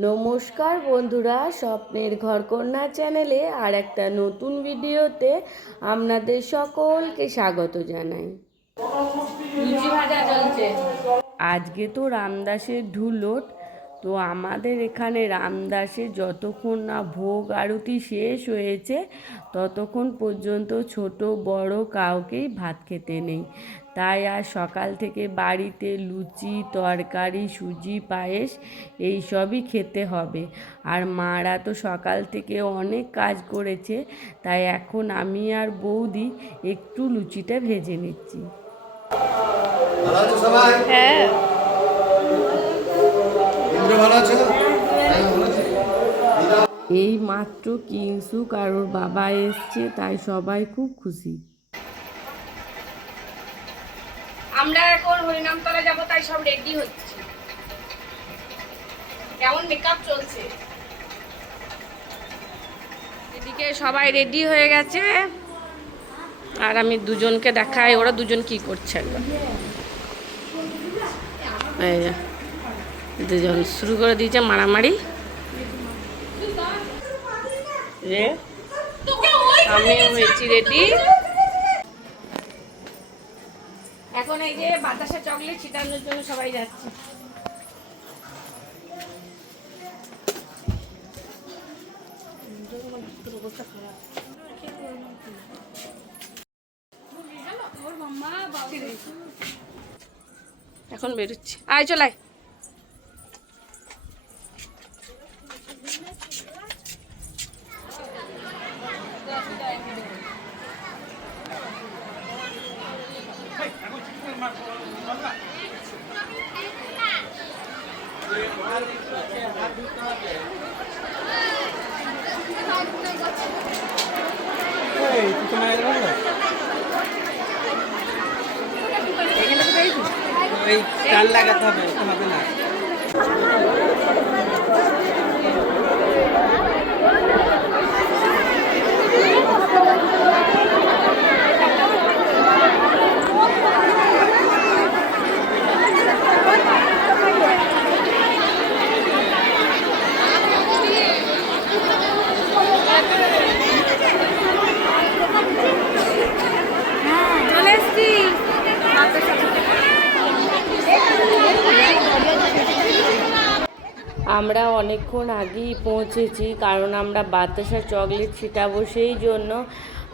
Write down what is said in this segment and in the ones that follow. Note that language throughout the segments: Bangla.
নমস্কার বন্ধুরা স্বপ্নের ঘরকন্যা চ্যানেলে আর একটা নতুন ভিডিওতে আপনাদের সকলকে স্বাগত জানাই। আজকে তো রামদাসের ধুলোট তো আমাদের এখানে রামদাসে যতক্ষণ না ভোগ আরতি শেষ হয়েছে ততক্ষণ পর্যন্ত ছোট বড় কাউকেই ভাত খেতে নেই। তাই আর সকাল থেকে বাড়িতে লুচি তরকারি সুজি পায়েস এই সবই খেতে হবে। আর মারা তো সকাল থেকে অনেক কাজ করেছে তাই এখন আমি আর বৌদি একটু লুচিটা ভেজে নিচ্ছি। ভালো আছো সবাই? হ্যাঁ। ভালো আছো। এই মাত্র কিংসু কারোর বাবা এসছে তাই সবাই খুব খুশি। আমরা এখন হরিনামতলা যাব তাই সব রেডি হচ্ছে। কেমন মেকআপ চলছে? এদিকে সবাই রেডি হয়ে গেছে। আর আমি দুজনকে দেখাই ওরা দুজন কি করছে? একবার এই যে, দুজন শুরু করে দিয়েছে মারামারি। রে আমি হয়েছি রেডি এখন এই যে বাতাসা চকলেট ছিটানোর জন্য সবাই যাচ্ছে। এখন বেরোচ্ছি। আয় চলাই এই চাল লাগাতে হবে হবে না চলে এসছি আমরা অনেকক্ষণ আগেই পৌঁছেছি, কারণ আমরা বাতাসা চকলেট ছিটাবো সেই জন্য।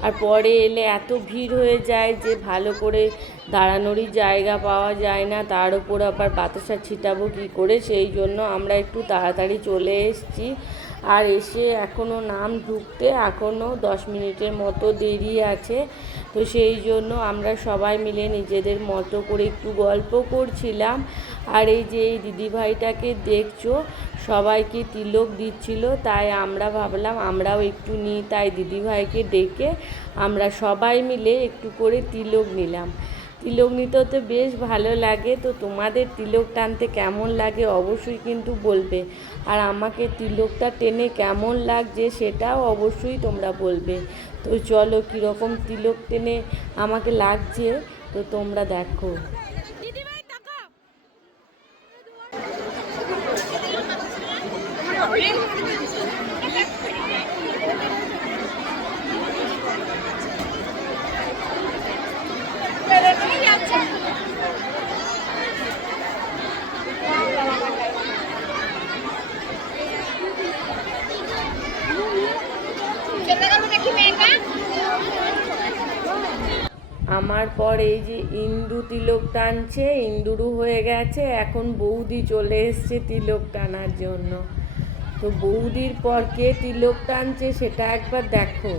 আর পরে এলে এত ভিড় হয়ে যায় যে ভালো করে দাঁড়ানোরই জায়গা পাওয়া যায় না, তার উপর আবার বাতাসা ছিটাবো কী করে? সেই জন্য আমরা একটু তাড়াতাড়ি চলে এসেছি। আর এসে এখনও নাম ঢুকতে এখনও দশ মিনিটের মতো দেরি আছে। তো সেই জন্য আমরা সবাই মিলে নিজেদের মতো করে একটু গল্প করছিলাম। আর এই যে এই দিদিভাইটাকে দেখছ সবাইকে তিলক দিচ্ছিল, তাই আমরা ভাবলাম আমরাও একটু নিই। তাই দিদিভাইকে ডেকে আমরা সবাই মিলে একটু করে তিলক নিলাম। তিলক নিতে তো বেশ ভালো লাগে, তো তোমাদের তিলক টানতে কেমন লাগে অবশ্যই কিন্তু বলবে। আর আমাকে তিলকটা টেনে কেমন লাগছে সেটাও অবশ্যই তোমরা বলবে। তো চলো কীরকম তিলক টেনে আমাকে লাগছে, তো তোমরা দেখো। আমার পর এই যে ইন্দু তিলক টানছে ইন্দুরু হয়ে গেছে। এখন বৌদি চলে এসছে তিলক টানার জন্য। তো বৌদির পর কে তিলক টানছে সেটা একবার দেখো।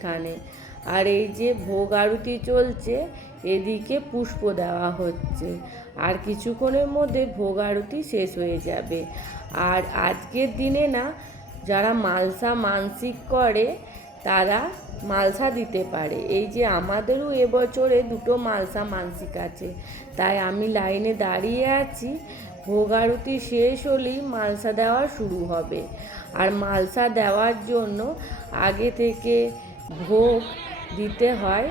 এখানে আর এই যে ভোগ আরতি চলছে, এদিকে পুষ্প দেওয়া হচ্ছে। আর কিছুক্ষণের মধ্যে ভোগ আরতি শেষ হয়ে যাবে। আর আজকের দিনে না, যারা মালসা মানসিক করে, তারা মালসা দিতে পারে। এই যে আমাদেরও এবছরে দুটো মালসা মানসিক আছে। তাই আমি লাইনে দাঁড়িয়ে আছি, ভোগ আরতি শেষ হলেই মালসা দেওয়া শুরু হবে। আর মালসা দেওয়ার জন্য আগে থেকে ভোগ দিতে হয়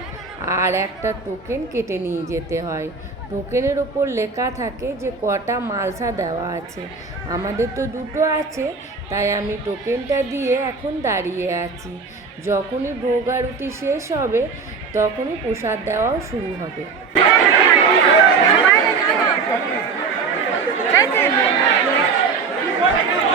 আর একটা টোকেন কেটে নিয়ে যেতে হয়। টোকেনের ওপর লেখা থাকে যে কটা মালসা দেওয়া আছে। আমাদের তো দুটো আছে, তাই আমি টোকেনটা দিয়ে এখন দাঁড়িয়ে আছি। যখনই ভোগ আরতি শেষ হবে, তখনই প্রসাদ দেওয়াও শুরু হবে। আমি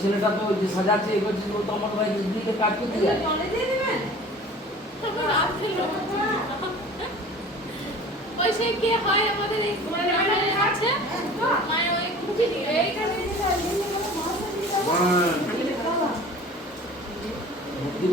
ছেলেটা তো যে সাজাচ্ছে করছে তো আমার ভাই দিকে কাজ করতে যায় হয় আমাদের এই আছে মানে ওই খুবই এইখানে মুক্তি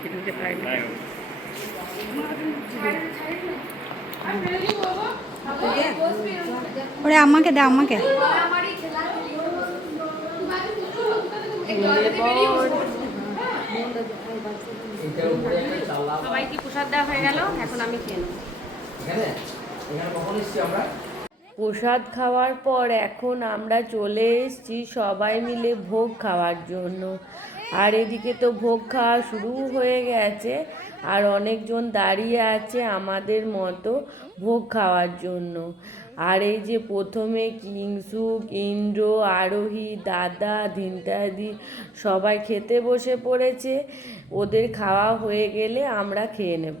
প্রায় তাই ওরে আমাকে দে আমাকে আমারই খেলা এই গল্পে বেরিয়ে বসবো। এটার উপরে একটা চালা সবাই কি প্রসাদ দেওয়া হয়ে গেল এখন আমি খেয়ে নেব এখানে এখানে কখন এসছি আমরা প্রসাদ খাওয়ার পর এখন আমরা চলে এসেছি সবাই মিলে ভোগ খাওয়ার জন্য। আর এদিকে তো ভোগ খাওয়া শুরু হয়ে গেছে। আর অনেকজন দাঁড়িয়ে আছে আমাদের মতো ভোগ খাওয়ার জন্য। আর এই যে প্রথমে কিংসুক ইন্দ্র, আরোহী, দাদা, ধিনতাদি সবাই খেতে বসে পড়েছে। ওদের খাওয়া হয়ে গেলে আমরা খেয়ে নেব।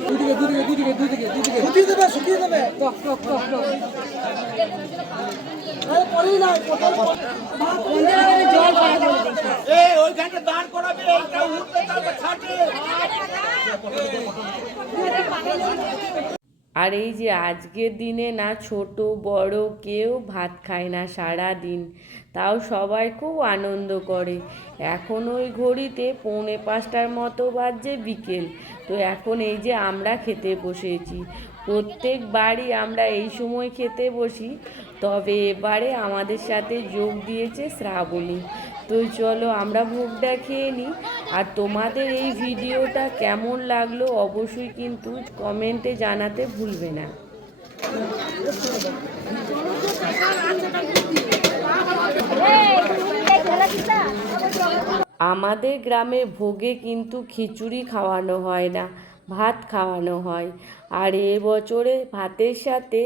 বলছে তারপর খাইনি দেখুন আর এই যে আজকের দিনে না ছোট, বড় কেউ ভাত খায় না সারা দিন তাও সবাই খুব আনন্দ করে। এখন ওই ঘড়িতে পৌনে পাঁচটার মতো বাজছে বিকেল। তো এখন এই যে আমরা খেতে বসেছি। প্রত্যেক বাড়ি আমরা এই সময় খেতে বসি। তবে এবারে আমাদের সাথে যোগ দিয়েছে শ্রাবণী। তো চলো, আমরা ভোগটা খেয়ে নিই আর তোমাদের এই ভিডিওটা কেমন লাগল অবশ্যই কিন্তু কমেন্টে জানাতে ভুলবে না। আমাদের গ্রামে ভোগে কিন্তু খিচুড়ি খাওয়ানো হয় না, ভাত খাওয়ানো হয়। আর এ বছরে ভাতের সাথে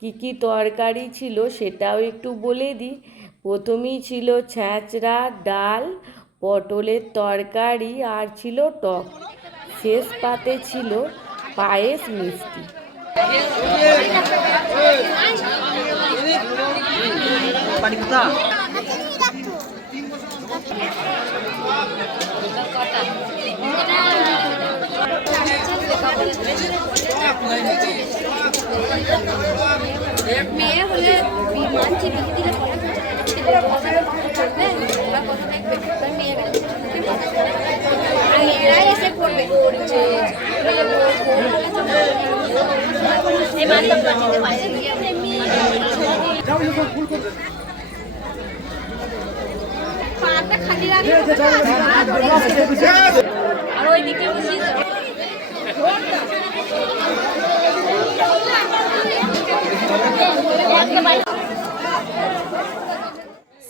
কী কী তরকারি ছিল সেটাও একটু বলে দিই। প্রথমেই ছিল ছ্যাঁচড়া ডাল, পটলের তরকারি আর ছিল টক। শেষ পাতে ছিল পায়েস মিষ্টি। মেয়ে হলে বিমান চিপে দিলে আর মেয়েরাই এসে পড়বে যে এই মানটা প্রতিদিন বাইরে গিয়ে পাটা খালি রাখলে আর ওই দিকে বসিয়ে দাও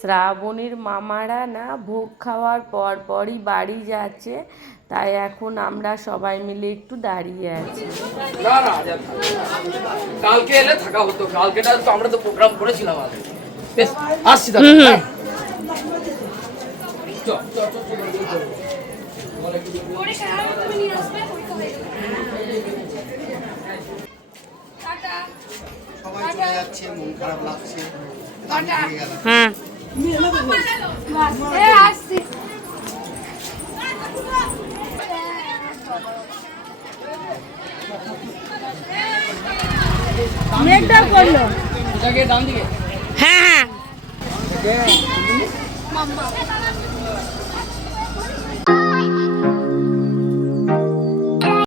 শ্রাবণীর মামারা না ভোগ খাওয়ার পর পরই বাড়ি যাচ্ছে তাই এখন আমরা সবাই মিলে একটু দাঁড়িয়ে আছি। না না কালকে এলে থাকা হতো কালকে তো আমরা তো প্রোগ্রাম করেছিলাম আগে। বেশ আসছি তাহলে হ্যাঁ। চল, চল, চল, চল, চল, চল। সবাই চলে যাচ্ছে মন খারাপ লাগছে। আমি ডান দিকে হ্যাঁ। হ্যাঁ